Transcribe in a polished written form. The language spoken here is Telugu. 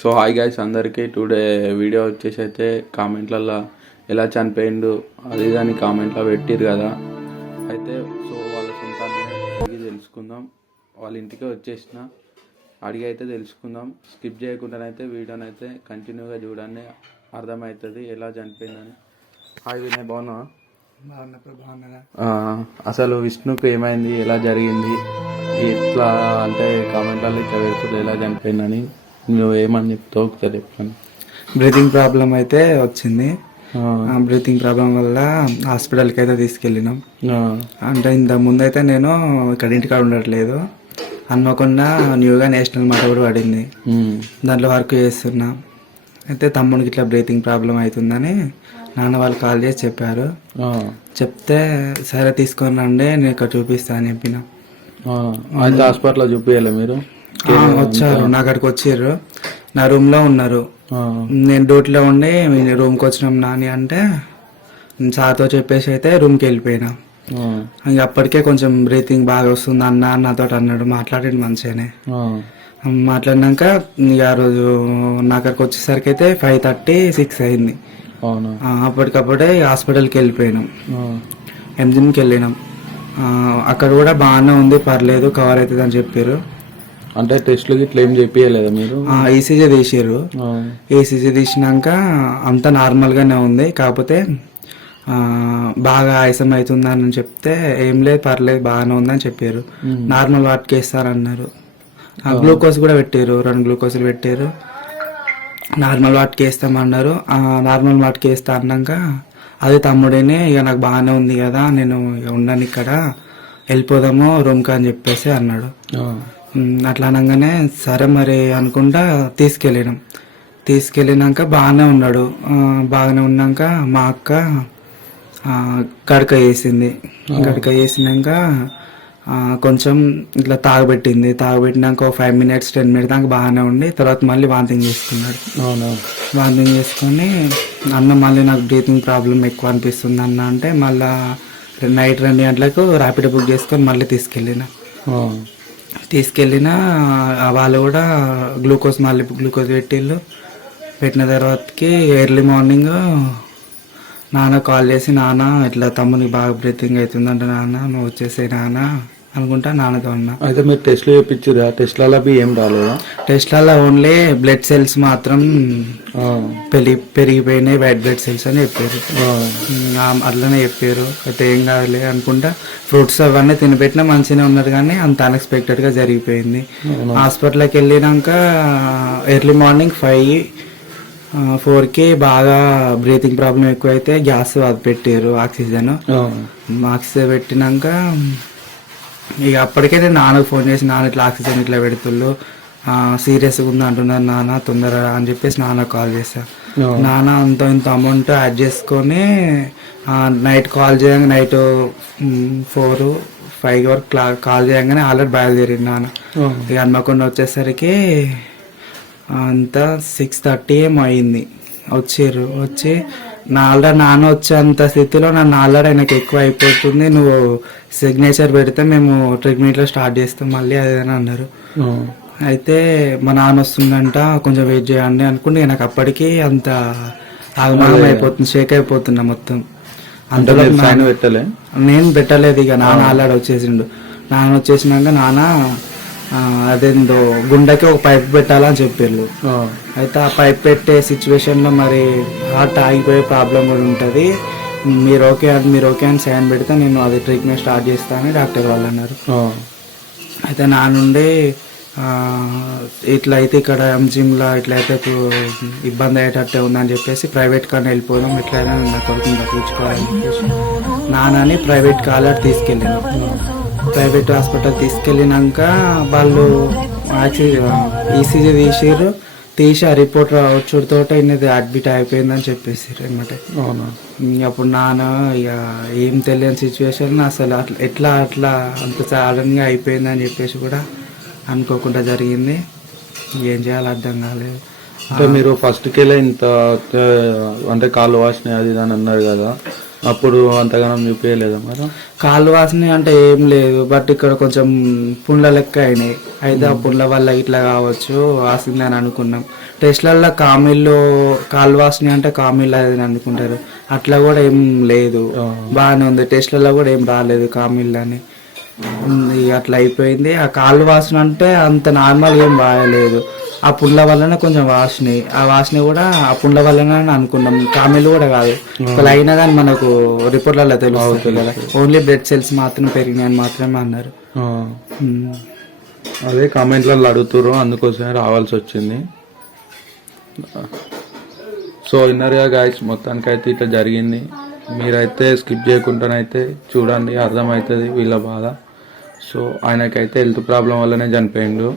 సో హాయ్ గైస్ అందరికీ టుడే వీడియో వచ్చేసి అయితే కామెంట్లలో ఎలా చనిపోయిండు అది దాన్ని కామెంట్లో పెట్టిరు కదా. అయితే సో వాళ్ళ సొంతాన్ని అడిగి తెలుసుకుందాం. వాళ్ళ ఇంటికి వచ్చేసిన అడిగి అయితే తెలుసుకుందాం. స్కిప్ చేయకుండానైతే వీడియోని అయితే కంటిన్యూగా చూడండి, అర్థమవుతుంది ఎలా చనిపోయిందని. హాయ్ వినయ్, బాగున్నావా? అసలు విష్ణుకు ఏమైంది, ఎలా జరిగింది, ఇట్లా అంటే కామెంట్లలో ఇట్లా పెడుతుంది ఎలా చనిపోయిందని నువ్వు ఏమని చెప్తావు ఒకసారి చెప్పాను. బ్రీతింగ్ ప్రాబ్లం అయితే వచ్చింది. బ్రీతింగ్ ప్రాబ్లం వల్ల హాస్పిటల్కి అయితే తీసుకెళ్ళినాం. అంటే ఇంత ముందు అయితే నేను ఇక్కడ ఇంటికాడ ఉండట్లేదు, హన్మకొండ న్యూగా నేషనల్ మాట కూడా పడింది, దాంట్లో వర్క్ చేస్తున్నా. అయితే తమ్ముడికి ఇట్లా బ్రీతింగ్ ప్రాబ్లం అవుతుందని నాన్న వాళ్ళు కాల్ చేసి చెప్పారు. చెప్తే సరే తీసుకొని రండి, నేను ఇక్కడ చూపిస్తా అని చెప్పిన. హాస్పిటల్లో చూపించాలి మీరు? వచ్చారు, నా అక్కడికి వచ్చారు, నా రూమ్ లో ఉన్నారు. నేను డ్యూటీలో ఉండి రూమ్కి వచ్చినాం నాని అంటే సార్తో చెప్పేసి అయితే రూమ్కి వెళ్ళిపోయినా. ఇంక అప్పటికే కొంచెం బ్రీతింగ్ బాగా వస్తుంది అన్న నాతో అన్నాడు, మాట్లాడాడు మంచిగానే. మాట్లాడినాక ఇక ఆ రోజు నా అక్కడికి వచ్చేసరికి అయితే 5:30, 6 అయింది. అప్పటికప్పుడే హాస్పిటల్కి వెళ్ళిపోయినాం, ఎంజిఎంకి వెళ్ళినాం. అక్కడ కూడా బాగానే ఉంది, పర్లేదు, కవర్ అవుతుంది అని చెప్పారు. అంటే టెస్ట్లు ఇట్లా ఏం చెప్పలేదా మీరు? ఈసీజీ తీసారు. ఈసీజీ తీసినాక అంతా నార్మల్గానే ఉంది, కాకపోతే బాగా ఆయాసం అవుతుందని చెప్తే ఏం లేదు పర్లేదు బాగానే ఉందని చెప్పారు. నార్మల్ వాటికి వేస్తారన్నారు. గ్లూకోజ్ కూడా పెట్టారు, 2 గ్లూకోజులు పెట్టారు. నార్మల్ వాటికి వేస్తామన్నారు. నార్మల్ వాటికి వేస్తా అన్నాక అది తమ్ముడేనే ఇక నాకు బాగానే ఉంది కదా, నేను ఇక ఉండను ఇక్కడ, వెళ్ళిపోదాము రూమ్కి అని చెప్పేసి అన్నాడు. అట్లా అనగానే సరే మరి అనుకుంటా తీసుకెళ్ళినాక బాగానే ఉన్నాడు. బాగానే ఉన్నాక మా అక్క గడక వేసింది. గడక వేసినాక కొంచెం ఇట్లా తాగబెట్టినాక ఒక 5 minutes 10 minutes దాకా బాగానే ఉండి తర్వాత మళ్ళీ వాంతింగ్ చేసుకున్నాడు. వాంతింగ్ చేసుకొని అన్న మళ్ళీ నాకు బ్రీతింగ్ ప్రాబ్లం ఎక్కువ అనిపిస్తుంది అన్న అంటే మళ్ళీ నైట్ 2 గంటలకు ర్యాపిడ్ బుక్ చేసుకొని మళ్ళీ తీసుకెళ్ళిన వాళ్ళు కూడా మళ్ళీ గ్లూకోజ్ పెట్టిన తర్వాతకి ఎర్లీ మార్నింగ్ నాన్న కాల్ చేసి, నాన్న ఇట్లా తమ్మునికి బాగా బ్రీతింగ్ అవుతుందంట నాన్న, నువ్వు వచ్చేసే నాన్న అనుకుంటా నాన్నతో ఉన్నా. అయితే మీరు టెస్ట్లు చేయించారు, టెస్ట్లలో ఏం రాలేదా? టెస్ట్లలో ఓన్లీ బ్లడ్ సెల్స్ మాత్రం పెరిగిపోయినాయి, వైట్ బ్లడ్ సెల్స్ అని చెప్పారు. అట్లనే చెప్పారు. అయితే ఏం కావాలి అనుకుంటా ఫ్రూట్స్ అవన్నీ తినిపెట్టినా మంచిగానే ఉన్నారు, కానీ అంత అన్ఎక్స్పెక్టెడ్గా జరిగిపోయింది. హాస్పిటల్కి వెళ్ళినాక ఎర్లీ మార్నింగ్ 4కి బాగా బ్రీతింగ్ ప్రాబ్లం ఎక్కువైతే గ్యాస్ అది పెట్టారు, ఆక్సిజన్ పెట్టినాక ఇక అప్పటికే నేను నాన్నకు ఫోన్ చేసి, నాన్న ఇట్లా ఆక్సిజన్ ఇట్లా పెడుతుళ్ళు, సీరియస్గా ఉంది అంటున్నారు నాన్న, తొందర అని చెప్పేసి నాన్న కాల్ చేశాను. నాన్న అంత ఇంత అమౌంట్ యాడ్ చేసుకొని నైట్ కాల్ చేయగా నైట్ 4, 5 వరకు కాల్ చేయగానే ఆల్రెడీ బయలుదేరింది నాన్న. ఇక హన్మకొండ వచ్చేసరికి అంతా 6:30 ఏమో అయింది. వచ్చి నాన్న వచ్చేంత స్థితిలో నన్ను ఆల్రెడీ ఆయనకు ఎక్కువ అయిపోతుంది, నువ్వు సిగ్నేచర్ పెడితే మేము ట్రీట్మెంట్లో స్టార్ట్ చేస్తాం మళ్ళీ అదేదని అన్నారు. అయితే మా నాన్న వస్తుందంట, కొంచెం వెయిట్ చేయండి అనుకుంటే నాకు అప్పటికి అంత ఆగమాగం అయిపోతుంది, షేక్ అయిపోతున్నా మొత్తం. అంతలో నేను పెట్టలేదు, ఇక నాన్న ఆల్రెడీ వచ్చేసిండు. నాన్న వచ్చేసినాక నాన్న అదేందో గుండెకి ఒక పైప్ పెట్టాలని చెప్పారు. అయితే ఆ పైప్ పెట్టే సిచ్యువేషన్లో మరి హార్ట్ ఆగిపోయే ప్రాబ్లం కూడా ఉంటుంది, మీరు ఓకే అని సైన్ పెడితే నేను అది ట్రీట్మెంట్ స్టార్ట్ చేస్తానని డాక్టర్ వాళ్ళు అన్నారు. అయితే నా నుండి ఇట్లా అయితే ఇక్కడ ఎంజిమ్లో ఇట్లయితే ఇబ్బంది అయ్యేటట్టే ఉందని చెప్పేసి ప్రైవేట్ కానీ వెళ్ళిపోదాం, ఎట్లయినా నా కొడుకుని తప్పించుకోవాలని చెప్పేసి నాన్నని ప్రైవేట్ కాలర్ తీసుకెళ్ళాను. ప్రైవేట్ హాస్పిటల్ తీసుకెళ్ళినాక వాళ్ళు ఈసీజీ తీసి ఆ రిపోర్ట్ వచ్చుడుతో ఇది అడ్మిట్ అయిపోయిందని చెప్పేసారు అనమాట. అప్పుడు నాన్న ఇక ఏం తెలియని సిచ్యువేషన్, అసలు అట్లా అంత సడన్గా అయిపోయిందని చెప్పేసి కూడా అనుకోకుండా జరిగింది. ఏం చేయాలో అర్థం కాలేదు. అంటే మీరు ఫస్ట్కి వెళ్ళి ఇంత అంటే కాళ్ళు వాసినాయి అది అని అన్నారు కదా, అప్పుడు అంతగానం చూపించలేదా మరి? కాళ్ళు వాసినాయి అంటే ఏం లేదు, బట్ ఇక్కడ కొంచెం పుండ్ల లెక్క అయినాయి. అయితే ఆ పుండ్ల వల్ల ఇట్లా కావచ్చు వాసింది అని అనుకున్నాం. టెస్ట్లలో కామిల్లో కాళ్ళు వాసినాయి అంటే కామిల్ అది అనుకుంటారు, అట్లా కూడా ఏం లేదు, బాగానే ఉంది. టెస్ట్లలో కూడా ఏం రాలేదు కామిల్ అని. అట్లా అయిపోయింది. ఆ కాళ్ళు వాసన అంటే అంత నార్మల్ ఏం బాగలేదు, ఆ పుండ్ల వల్లనే కొంచెం వాసినాయి. ఆ వాసన కూడా ఆ పుండ్ల వల్లనే అనుకున్నాం, కామెలు కూడా కాదు. ఒకవేళ అయినా కానీ మనకు రిపోర్ట్లలో తెలుస్తుంది కదా, ఓన్లీ బ్లడ్ సెల్స్ మాత్రం పెరిగినాయని మాత్రమే అన్నారు. అదే కామెంట్లలో అడుగుతారు, అందుకోసమే రావాల్సి వచ్చింది. సో విన్నర్గా గాయస్, మొత్తానికైతే ఇట్లా జరిగింది. మీరైతే స్కిప్ చేయకుండానైతే చూడండి, అర్థమవుతుంది వీళ్ళ బాధ. సో ఆయనకైతే హెల్త్ ప్రాబ్లం వల్లనే చనిపోయిండు.